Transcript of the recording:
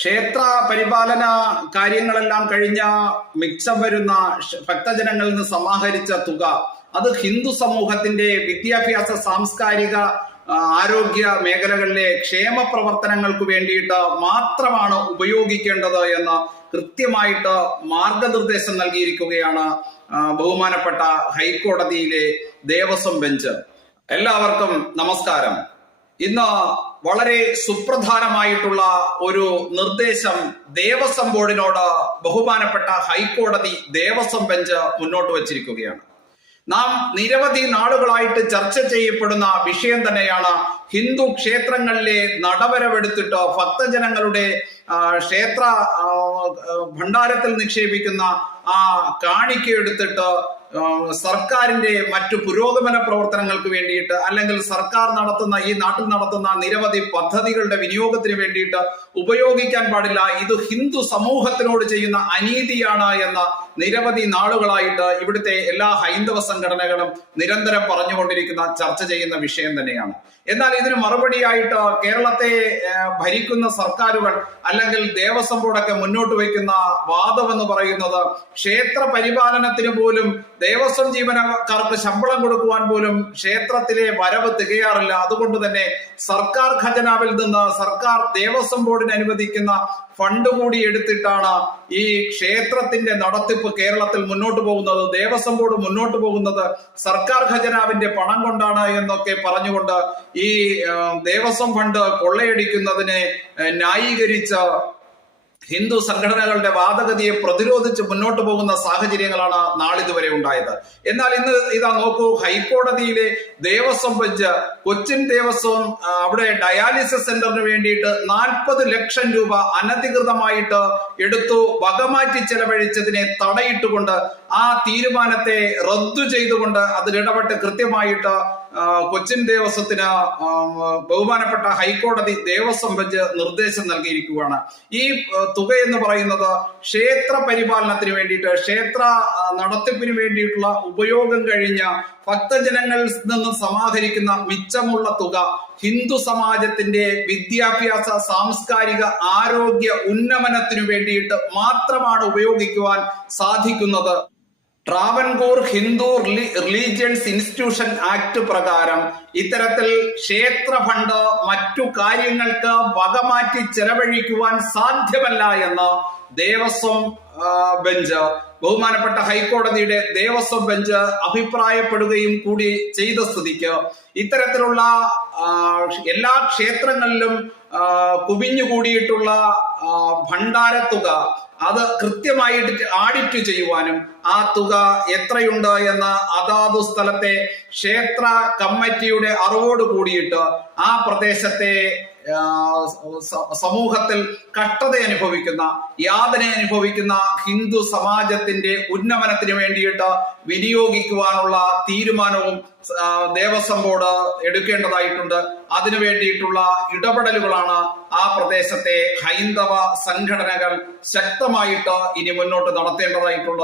ക്ഷേത്ര പരിപാലന കാര്യങ്ങളെല്ലാം കഴിഞ്ഞ മിച്ചം വരുന്ന ഭക്തജനങ്ങളിൽ നിന്ന് സമാഹരിച്ച തുക അത് ഹിന്ദു സമൂഹത്തിന്റെ വിദ്യാഭ്യാസ, സാംസ്കാരിക, ആരോഗ്യ മേഖലകളിലെ ക്ഷേമ പ്രവർത്തനങ്ങൾക്ക് വേണ്ടിയിട്ട് മാത്രമാണ് ഉപയോഗിക്കേണ്ടത് എന്ന് കൃത്യമായിട്ട് മാർഗനിർദ്ദേശം നൽകിയിരിക്കുകയാണ് ബഹുമാനപ്പെട്ട ഹൈക്കോടതിയിലെ ദേവസ്വം ബെഞ്ച്. എല്ലാവർക്കും നമസ്കാരം. ഇന്ന് വളരെ സുപ്രധാനമായിട്ടുള്ള ഒരു നിർദ്ദേശം ദേവസ്വം ബോർഡിനോട് ബഹുമാനപ്പെട്ട ഹൈക്കോടതി ദേവസ്വം ബെഞ്ച് മുന്നോട്ട് വച്ചിരിക്കുകയാണ്. നാം നിരവധി നാളുകളായിട്ട് ചർച്ച ചെയ്യപ്പെടുന്ന വിഷയം തന്നെയാണ് ഹിന്ദു ക്ഷേത്രങ്ങളിലെ നടവരവെടുത്തിട്ട് ഭക്തജനങ്ങളുടെ ക്ഷേത്ര ഭണ്ഡാരത്തിൽ നിക്ഷേപിക്കുന്ന ആ കാണിക്ക എടുത്തിട്ട് സർക്കാരിന്റെ മറ്റു പുരോഗമന പ്രവർത്തനങ്ങൾക്ക് വേണ്ടിയിട്ട്, അല്ലെങ്കിൽ സർക്കാർ നടത്തുന്ന ഈ നാട്ടിൽ നടത്തുന്ന നിരവധി പദ്ധതികളുടെ വിനിയോഗത്തിന് വേണ്ടിയിട്ട് ഉപയോഗിക്കാൻ പാടില്ല. ഇത് ഹിന്ദു സമൂഹത്തിനോട് ചെയ്യുന്ന അനീതിയാണ് എന്ന് നിരവധി നാളുകളായിട്ട് ഇവിടുത്തെ എല്ലാ ഹൈന്ദവ സംഘടനകളും നിരന്തരം പറഞ്ഞുകൊണ്ടിരിക്കുന്ന, ചർച്ച ചെയ്യുന്ന വിഷയം തന്നെയാണ്. എന്നാൽ ഇതിന് മറുപടിയായിട്ട് കേരളത്തെ ഭരിക്കുന്ന സർക്കാരുകൾ അല്ലെങ്കിൽ ദേവസ്വം ബോർഡൊക്കെ മുന്നോട്ട് വയ്ക്കുന്ന വാദം എന്ന് പറയുന്നത് ക്ഷേത്ര പരിപാലനത്തിന് പോലും, ദേവസ്വം ജീവനക്കാർക്ക് ശമ്പളം കൊടുക്കുവാൻ പോലും ക്ഷേത്രത്തിലെ വരവ് തികയാറില്ല. അതുകൊണ്ട് തന്നെ സർക്കാർ ഖജനാവിൽ നിന്ന് സർക്കാർ ദേവസ്വം ബോർഡിന് അനുവദിക്കുന്ന ഫണ്ട് കൂടി എടുത്തിട്ടാണ് ഈ ക്ഷേത്രത്തിന്റെ നടത്തിപ്പ് കേരളത്തിൽ മുന്നോട്ട് പോകുന്നത്. ദേവസ്വം ബോർഡ് മുന്നോട്ട് പോകുന്നത് സർക്കാർ ഖജനാവിന്റെ പണം കൊണ്ടാണ് എന്നൊക്കെ പറഞ്ഞുകൊണ്ട് ഈ ദേവസ്വം ഫണ്ട് കൊള്ളയടിക്കുന്നതിനെ ന്യായീകരിച്ച ഹിന്ദു സംഘടനകളുടെ വാദഗതിയെ പ്രതിരോധിച്ച് മുന്നോട്ട് പോകുന്ന സാഹചര്യങ്ങളാണ് നാളിതുവരെ ഉണ്ടായത്. എന്നാൽ ഇന്ന് ഇതാ നോക്കൂ, ഹൈക്കോടതിയിലെ ദേവസ്വം ബെഞ്ച് കൊച്ചിൻ ദേവസ്വം അവിടെ ഡയാലിസിസ് സെന്ററിന് വേണ്ടിയിട്ട് 40 ലക്ഷം രൂപ അനധികൃതമായിട്ട് എടുത്തു വകമാറ്റി ചെലവഴിച്ചതിനെ തടയിട്ടുകൊണ്ട് ആ തീരുമാനത്തെ റദ്ദു ചെയ്തുകൊണ്ട് അതിലിടപെട്ട് കൃത്യമായിട്ട് കൊച്ചിൻ ദേവസ്വത്തിന് ബഹുമാനപ്പെട്ട ഹൈക്കോടതി ദേവസ്വം ബെഞ്ച് നിർദ്ദേശം നൽകിയിരിക്കുകയാണ്. ഈ തുക എന്ന് പറയുന്നത് ക്ഷേത്ര പരിപാലനത്തിന് വേണ്ടിയിട്ട്, ക്ഷേത്ര നടത്തിപ്പിന് വേണ്ടിയിട്ടുള്ള ഉപയോഗം കഴിഞ്ഞ ഭക്തജനങ്ങളിൽ നിന്ന് സമാഹരിക്കുന്ന മിച്ചമുള്ള തുക ഹിന്ദു സമാജത്തിന്റെ വിദ്യാഭ്യാസ, സാംസ്കാരിക, ആരോഗ്യ ഉന്നമനത്തിനു വേണ്ടിയിട്ട് മാത്രമാണ് ഉപയോഗിക്കുവാൻ സാധിക്കുന്നത്. Travancore Hindu religions institution act പ്രകാരം ഇത്തരത്തിൽ ക്ഷേത്ര ഫണ്ട് മറ്റു കാര്യങ്ങൾക്ക് വകമാറ്റി ചെലവഴിക്കുവാൻ സാധ്യമല്ല എന്ന് ദേവസ്വം ബെഞ്ച്, ബഹുമാനപ്പെട്ട ഹൈക്കോടതിയുടെ ദേവസ്വം ബെഞ്ച് അഭിപ്രായപ്പെടുകയും കൂടി ചെയ്ത സ്ഥിതിക്ക് ഇത്തരത്തിലുള്ള എല്ലാ ക്ഷേത്രങ്ങളിലും കുവിഞ്ഞുകൂടിയിട്ടുള്ള ഭണ്ഡാരത്തുക അത് കൃത്യമായിട്ട് ആഡിറ്റ് ചെയ്യുവാനും ആ തുക എത്രയുണ്ട് എന്ന് അതാതു സ്ഥലത്തെ ക്ഷേത്ര കമ്മിറ്റിയുടെ അറിവോട് കൂടിയിട്ട് ആ പ്രദേശത്തെ സമൂഹത്തിൽ കഷ്ടത അനുഭവിക്കുന്ന, യാതന അനുഭവിക്കുന്ന ഹിന്ദു സമാജത്തിന്റെ ഉന്നമനത്തിന് വേണ്ടിയിട്ട് വിനിയോഗിക്കുവാനുള്ള തീരുമാനവും ദേവസ്വം ബോർഡ് എടുക്കേണ്ടതായിട്ടുണ്ട്. അതിനു വേണ്ടിയിട്ടുള്ള ഇടപെടലുകളാണ് ആ പ്രദേശത്തെ ഹൈന്ദവ സംഘടനകൾ ശക്തമായിട്ട് ഇനി മുന്നോട്ട് നടത്തേണ്ടതായിട്ടുള്ളത്.